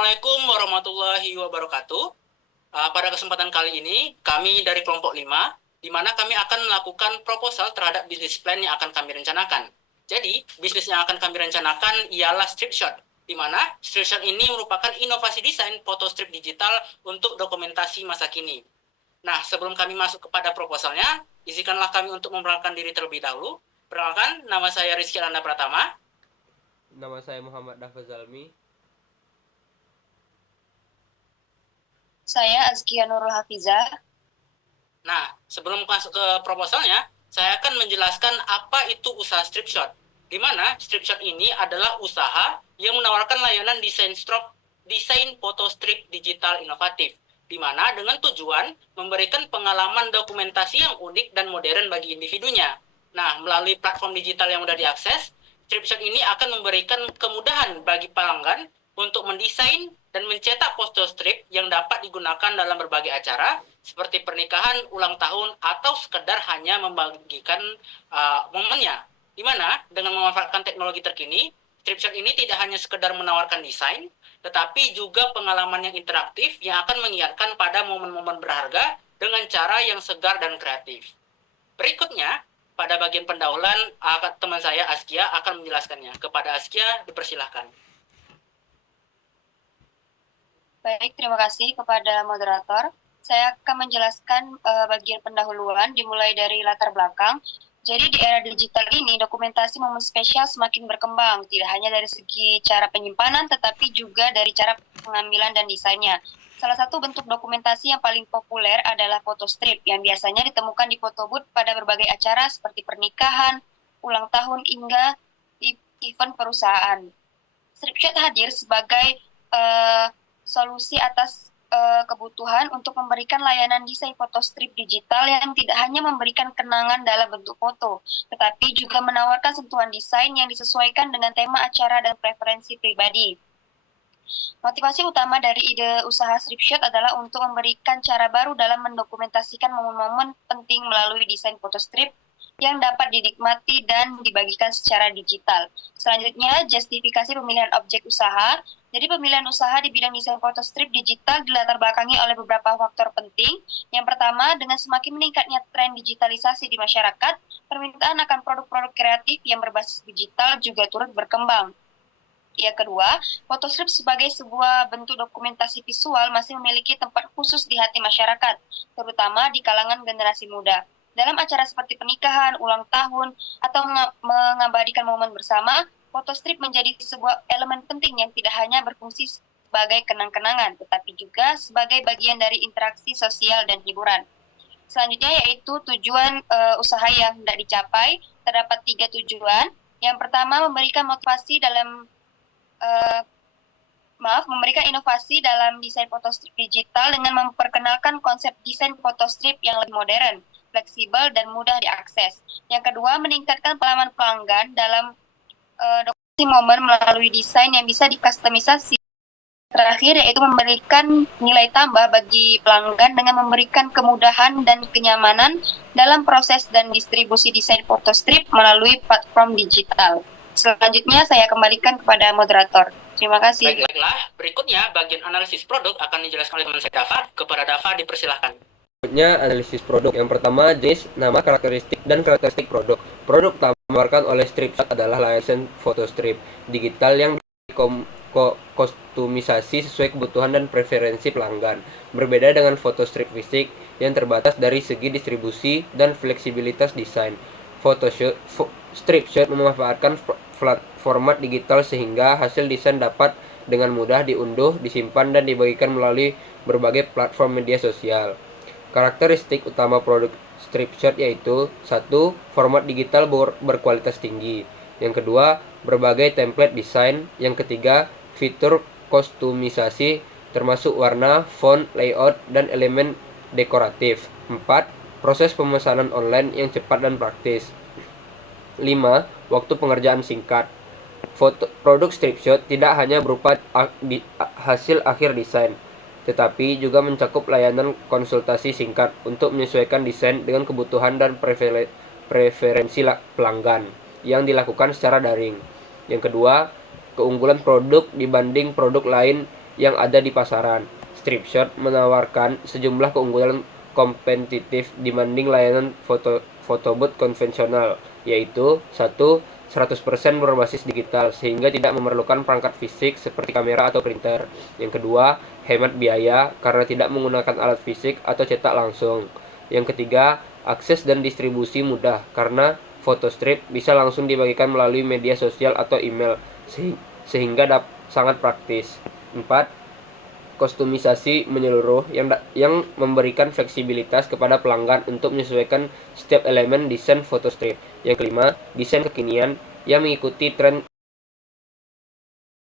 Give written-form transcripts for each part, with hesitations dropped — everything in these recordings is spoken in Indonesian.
Assalamualaikum warahmatullahi wabarakatuh. Pada kesempatan kali ini, kami dari kelompok 5, di mana kami akan melakukan proposal terhadap bisnis plan yang akan kami rencanakan. Jadi, bisnis yang akan kami rencanakan ialah strip shot, di mana strip shot ini merupakan inovasi desain foto strip digital untuk dokumentasi masa kini. Nah, sebelum kami masuk kepada proposalnya, izinkanlah kami untuk memperkenalkan diri terlebih dahulu. Perkenalkan, nama saya Rizky Alanda Pratama. Nama saya Muhammad Dafaz Zalmi. Saya Azkia Nurul Hafizah. Nah, sebelum masuk ke proposalnya, saya akan menjelaskan apa itu usaha strip shot. Di mana strip shot ini adalah usaha yang menawarkan layanan desain foto strip digital inovatif, di mana dengan tujuan memberikan pengalaman dokumentasi yang unik dan modern bagi individunya. Nah, melalui platform digital yang mudah diakses, strip shot ini akan memberikan kemudahan bagi pelanggan untuk mendesain dan mencetak foto strip yang dapat digunakan dalam berbagai acara seperti pernikahan, ulang tahun, atau sekedar hanya membagikan momennya. Di mana dengan memanfaatkan teknologi terkini, strip shot ini tidak hanya sekedar menawarkan desain, tetapi juga pengalaman yang interaktif yang akan mengingatkan pada momen-momen berharga dengan cara yang segar dan kreatif. Berikutnya, pada bagian pendahuluan, teman saya Azkia akan menjelaskannya. Kepada Azkia, dipersilahkan. Baik, terima kasih kepada moderator. Saya akan menjelaskan bagian pendahuluan dimulai dari latar belakang. Jadi di era digital ini, dokumentasi momen spesial semakin berkembang, tidak hanya dari segi cara penyimpanan, tetapi juga dari cara pengambilan dan desainnya. Salah satu bentuk dokumentasi yang paling populer adalah foto strip, yang biasanya ditemukan di foto booth pada berbagai acara seperti pernikahan, ulang tahun, hingga event perusahaan. Strip shot hadir sebagai solusi atas kebutuhan untuk memberikan layanan desain foto strip digital yang tidak hanya memberikan kenangan dalam bentuk foto, tetapi juga menawarkan sentuhan desain yang disesuaikan dengan tema acara dan preferensi pribadi. Motivasi utama dari ide usaha strip shot adalah untuk memberikan cara baru dalam mendokumentasikan momen-momen penting melalui desain foto strip yang dapat dinikmati dan dibagikan secara digital. Selanjutnya, justifikasi pemilihan objek usaha. Jadi pemilihan usaha di bidang desain foto strip digital dilatar belakangi oleh beberapa faktor penting. Yang pertama, dengan semakin meningkatnya tren digitalisasi di masyarakat, permintaan akan produk-produk kreatif yang berbasis digital juga turut berkembang. Yang kedua, foto strip sebagai sebuah bentuk dokumentasi visual masih memiliki tempat khusus di hati masyarakat, terutama di kalangan generasi muda. Dalam acara seperti pernikahan, ulang tahun, atau mengabadikan momen bersama, foto strip menjadi sebuah elemen penting yang tidak hanya berfungsi sebagai kenang-kenangan, tetapi juga sebagai bagian dari interaksi sosial dan hiburan. Selanjutnya yaitu tujuan usaha yang hendak dicapai. Terdapat 3 tujuan. Yang pertama, memberikan motivasi dalam memberikan inovasi dalam desain foto strip digital dengan memperkenalkan konsep desain foto strip yang lebih modern, fleksibel, dan mudah diakses. Yang kedua, meningkatkan pengalaman pelanggan dalam dokumentasi momen melalui desain yang bisa dikustomisasi. Terakhir, yaitu memberikan nilai tambah bagi pelanggan dengan memberikan kemudahan dan kenyamanan dalam proses dan distribusi desain foto strip melalui platform digital. Selanjutnya, saya kembalikan kepada moderator. Terima kasih. Baiklah, berikutnya bagian analisis produk akan dijelaskan oleh teman saya Dava. Kepada Dava, dipersilahkan. Berikutnya analisis produk. Yang pertama, jenis, nama, karakteristik, dan karakteristik produk. Produk utama ditawarkan oleh strip shot adalah layanan foto strip digital yang kostumisasi sesuai kebutuhan dan preferensi pelanggan. Berbeda dengan foto strip fisik yang terbatas dari segi distribusi dan fleksibilitas desain. Strip shot memanfaatkan format digital sehingga hasil desain dapat dengan mudah diunduh, disimpan, dan dibagikan melalui berbagai platform media sosial. Karakteristik utama produk strip shot yaitu 1. Format digital berkualitas tinggi. Yang kedua, berbagai template desain. Yang ketiga, fitur kostumisasi termasuk warna, font, layout, dan elemen dekoratif. 4. Proses pemesanan online yang cepat dan praktis. 5. Waktu pengerjaan singkat. Produk strip shot tidak hanya berupa hasil akhir desain, tetapi juga mencakup layanan konsultasi singkat untuk menyesuaikan desain dengan kebutuhan dan preferensi pelanggan yang dilakukan secara daring. Yang kedua, keunggulan produk dibanding produk lain yang ada di pasaran. Stripshot menawarkan sejumlah keunggulan kompetitif dibanding layanan photobooth konvensional, yaitu 1. 100% berbasis digital sehingga tidak memerlukan perangkat fisik seperti kamera atau printer. Yang kedua, hemat biaya karena tidak menggunakan alat fisik atau cetak langsung. Yang ketiga, akses dan distribusi mudah karena fotostrip bisa langsung dibagikan melalui media sosial atau email sehingga sangat praktis. 4. Kostumisasi menyeluruh yang memberikan fleksibilitas kepada pelanggan untuk menyesuaikan setiap elemen desain fotostrip. Yang kelima, desain kekinian yang mengikuti tren.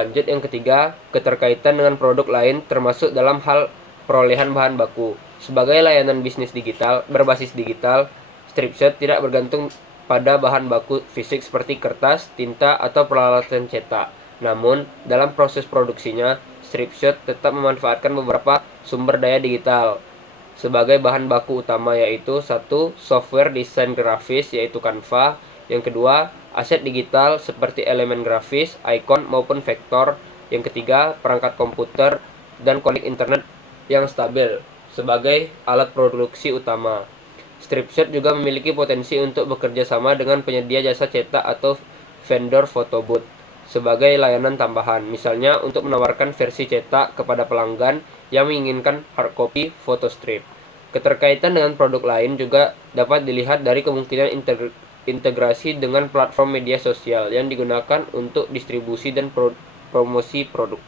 Lanjut yang ketiga, keterkaitan dengan produk lain termasuk dalam hal perolehan bahan baku. Sebagai layanan bisnis digital berbasis digital, Stripshot tidak bergantung pada bahan baku fisik seperti kertas, tinta, atau peralatan cetak. Namun, dalam proses produksinya, Stripshot tetap memanfaatkan beberapa sumber daya digital sebagai bahan baku utama, yaitu 1. Software desain grafis yaitu Canva. Yang kedua, aset digital seperti elemen grafis, icon maupun vektor. Yang ketiga, perangkat komputer dan konek internet yang stabil sebagai alat produksi utama. Stripshot juga memiliki potensi untuk bekerja sama dengan penyedia jasa cetak atau vendor photobooth sebagai layanan tambahan, misalnya untuk menawarkan versi cetak kepada pelanggan yang menginginkan hardcopy fotostrip. Keterkaitan dengan produk lain juga dapat dilihat dari kemungkinan integrasi dengan platform media sosial yang digunakan untuk distribusi dan promosi produk.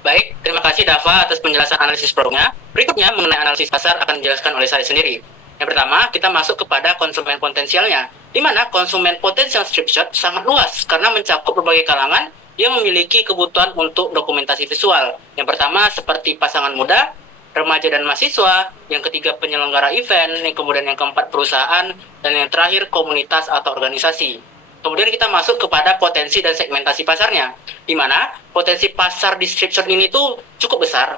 Baik, terima kasih Dava atas penjelasan analisis produknya. Berikutnya mengenai analisis pasar akan dijelaskan oleh saya sendiri. Yang pertama, kita masuk kepada konsumen potensialnya, di mana konsumen potensial Stripshot sangat luas karena mencakup berbagai kalangan yang memiliki kebutuhan untuk dokumentasi visual. Yang pertama seperti pasangan muda, remaja dan mahasiswa, yang ketiga penyelenggara event, yang kemudian yang keempat perusahaan, dan yang terakhir komunitas atau organisasi. Kemudian kita masuk kepada potensi dan segmentasi pasarnya, di mana potensi pasar di Stripshot ini tuh cukup besar,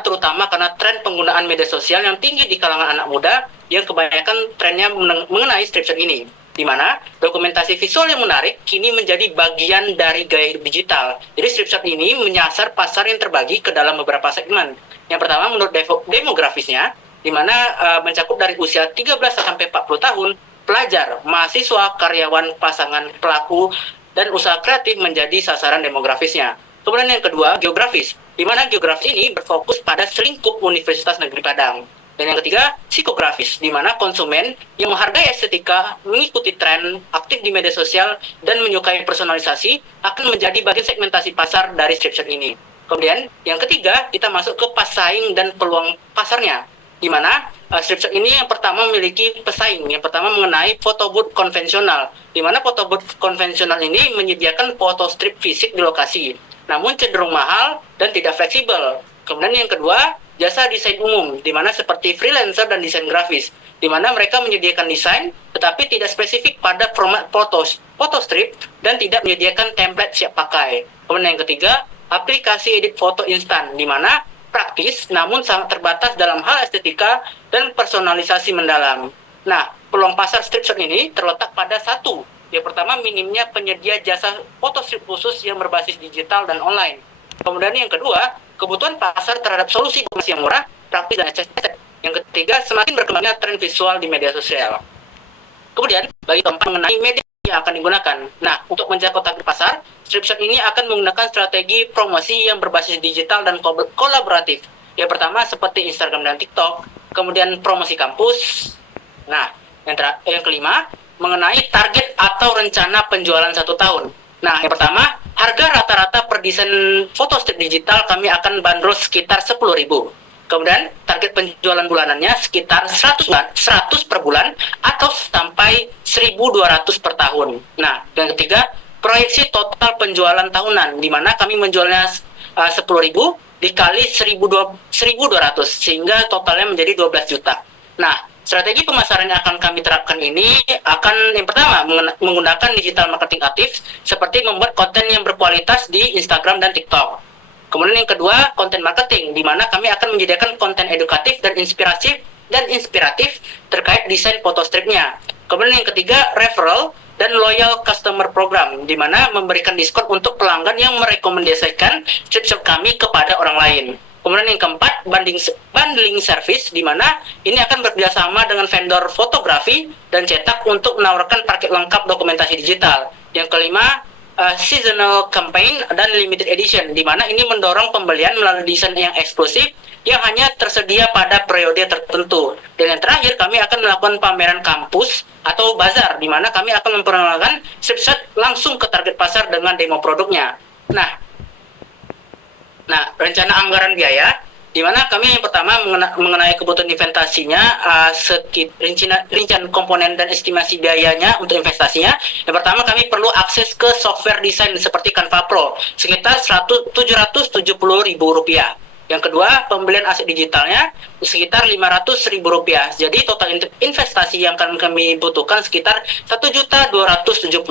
terutama karena tren penggunaan media sosial yang tinggi di kalangan anak muda, yang kebanyakan trennya mengenai Stripshot ini, di mana dokumentasi visual yang menarik kini menjadi bagian dari gaya hidup digital. Jadi Stripshot ini menyasar pasar yang terbagi ke dalam beberapa segmen. Yang pertama menurut demografisnya, di mana mencakup dari usia 13 sampai 40 tahun, pelajar, mahasiswa, karyawan, pasangan, pelaku, dan usaha kreatif menjadi sasaran demografisnya. Kemudian yang kedua, geografis, di mana geografis ini berfokus pada selingkup Universitas Negeri Padang. Dan yang ketiga, psikografis, di mana konsumen yang menghargai estetika, mengikuti tren, aktif di media sosial, dan menyukai personalisasi akan menjadi bagian segmentasi pasar dari Stripshot ini. Kemudian yang ketiga, kita masuk ke pesaing dan peluang pasarnya, di mana Stripshot ini yang pertama memiliki pesaing. Yang pertama mengenai photobooth konvensional, di mana photobooth konvensional ini menyediakan foto strip fisik di lokasi, namun cenderung mahal dan tidak fleksibel. Kemudian yang kedua, jasa desain umum, di mana seperti freelancer dan desain grafis, di mana mereka menyediakan desain tetapi tidak spesifik pada format foto strip dan tidak menyediakan template siap pakai. Kemudian yang ketiga, aplikasi edit foto instan, di mana praktis namun sangat terbatas dalam hal estetika dan personalisasi mendalam. Nah, peluang pasar Stripshot ini terletak pada satu. Yang pertama, minimnya penyedia jasa foto strip khusus yang berbasis digital dan online. Kemudian yang kedua, kebutuhan pasar terhadap solusi yang murah, praktis, dan accessible. Yang ketiga, semakin berkembangnya tren visual di media sosial. Kemudian, bagi keempat mengenai media yang akan digunakan. Nah, untuk menjangkau target pasar, Stripshot ini akan menggunakan strategi promosi yang berbasis digital dan kolaboratif. Yang pertama seperti Instagram dan TikTok, kemudian promosi kampus. Nah, yang kelima mengenai target atau rencana penjualan 1 tahun. Nah, yang pertama, harga rata-rata per desain foto strip digital kami akan bandrol sekitar 10.000. Kemudian target penjualan bulanannya sekitar 100 per bulan atau sampai 1.200 per tahun. Nah, yang ketiga, proyeksi total penjualan tahunan, di mana kami menjualnya 10.000 dikali 1.200 sehingga totalnya menjadi 12 juta. Nah, strategi pemasaran yang akan kami terapkan ini akan yang pertama menggunakan digital marketing aktif seperti membuat konten yang berkualitas di Instagram dan TikTok. Kemudian yang kedua, konten marketing, di mana kami akan menyediakan konten edukatif dan inspiratif terkait desain foto stripnya. Kemudian yang ketiga, referral, dan loyal customer program, di mana memberikan diskon untuk pelanggan yang merekomendasikan strip shot kami kepada orang lain. Kemudian yang keempat, bundling service, di mana ini akan bekerjasama dengan vendor fotografi dan cetak untuk menawarkan paket lengkap dokumentasi digital. Yang kelima, seasonal campaign dan limited edition, di mana ini mendorong pembelian melalui desain yang eksklusif yang hanya tersedia pada periode tertentu. Dan yang terakhir, kami akan melakukan pameran kampus atau bazar, di mana kami akan memperkenalkan strip shot langsung ke target pasar dengan demo produknya. Nah, rencana anggaran biaya, di mana kami yang pertama mengenai kebutuhan investasinya, rincian komponen dan estimasi biayanya untuk investasinya. Yang pertama, kami perlu akses ke software desain seperti Canva Pro, sekitar Rp770.000. Yang kedua, pembelian aset digitalnya sekitar Rp500.000. Jadi total investasi yang akan kami butuhkan sekitar Rp1.270.000.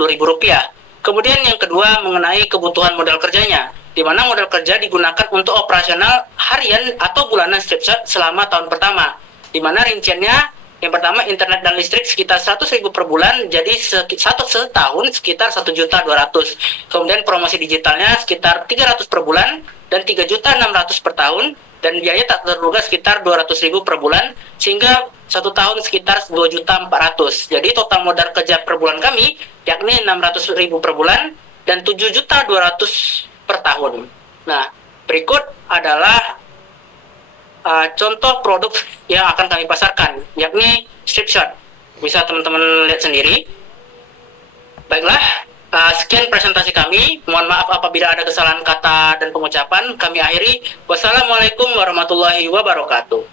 Kemudian yang kedua mengenai kebutuhan modal kerjanya, di mana modal kerja digunakan untuk operasional harian atau bulanan strip shot selama tahun pertama. Di mana rinciannya, yang pertama internet dan listrik sekitar 100.000 per bulan, jadi setahun sekitar 1.200.000. Kemudian promosi digitalnya sekitar 300 per bulan dan 3.600.000 per tahun, dan biaya tak terduga sekitar 200.000 per bulan, sehingga satu tahun sekitar 2.400.000. Jadi total modal kerja per bulan kami yakni 600.000 per bulan dan 7.200.000 per tahun. Nah, berikut adalah contoh produk yang akan kami pasarkan, yakni strip shot. Bisa teman-teman lihat sendiri. Baiklah, sekian presentasi kami. Mohon maaf apabila ada kesalahan kata dan pengucapan. Kami akhiri. Wassalamualaikum warahmatullahi wabarakatuh.